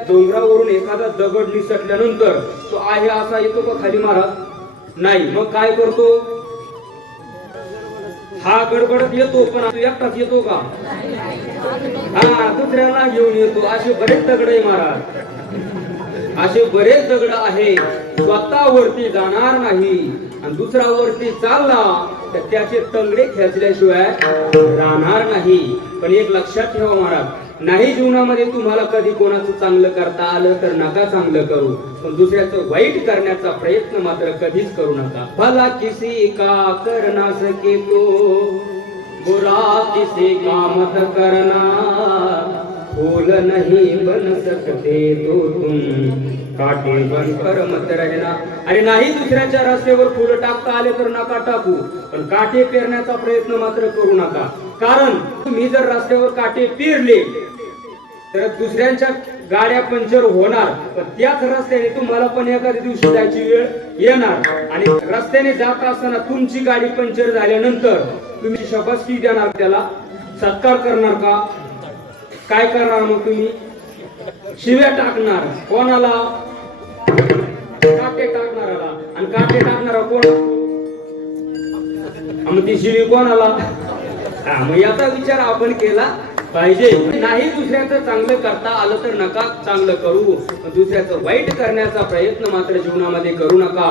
डोंगरावरून एखादा दगड निसटल्यानंतर तो आहे असा येतो का खाली महाराज? नाही. मग काय करतो? हा गडबडत येतो, पण तो एकटाच येतो का? हा, दुसऱ्याला घेऊन येतो. असे बरेच दगड आहे महाराज, असे बरेच दगड आहे. स्वतःवरती जाणार नाही आणि दुसरा वरती चालला तर त्याचे तंगडे खेचल्याशिवाय राहणार नाही. पण एक लक्षात ठेवा महाराज, नाही जीवनामध्ये तुम्हाला कधी कोणाचं चांगलं करता आलं तर नका चांगलं करू, पण दुसऱ्याचं वाईट करण्याचा प्रयत्न मात्र कधीच करू नका. भला किसी का कर ना सके तो बुरा किसी का मत करना, फूल नहीं बन सकते तो तुम काटे बन कर मत रहना. अरे नाही दुसऱ्याच्या रस्त्यावर फुलं टाकता आले तर नका टाकू, पण काटे पेरण्याचा प्रयत्न मात्र करू नका. कारण तुम्ही जर रस्त्यावर काटे पेरले तर दुसऱ्यांच्या गाड्या पंक्चर होणार, पण त्याच रस्त्याने तुम्हाला पण एखाद्या दिवशी जायची वेळ येणार. आणि रस्त्याने जात असताना तुमची गाडी पंक्चर झाल्यानंतर तुम्ही शाबासकी देणार, त्याला सत्कार करणार का? काय करणार मग तुम्ही? शिव्या टाकणार. कोणाला? काटे टाकणाराला. आणि काटे टाकणारा कोण? मग ती शिवी कोणाला? मग याचा विचार आपण केला पाहिजे. नाही दुसऱ्याचं चांगलं करता आलं तर नका चांगलं करू, दुसऱ्याचं वाईट करण्याचा प्रयत्न मात्र जीवनामध्ये करू नका.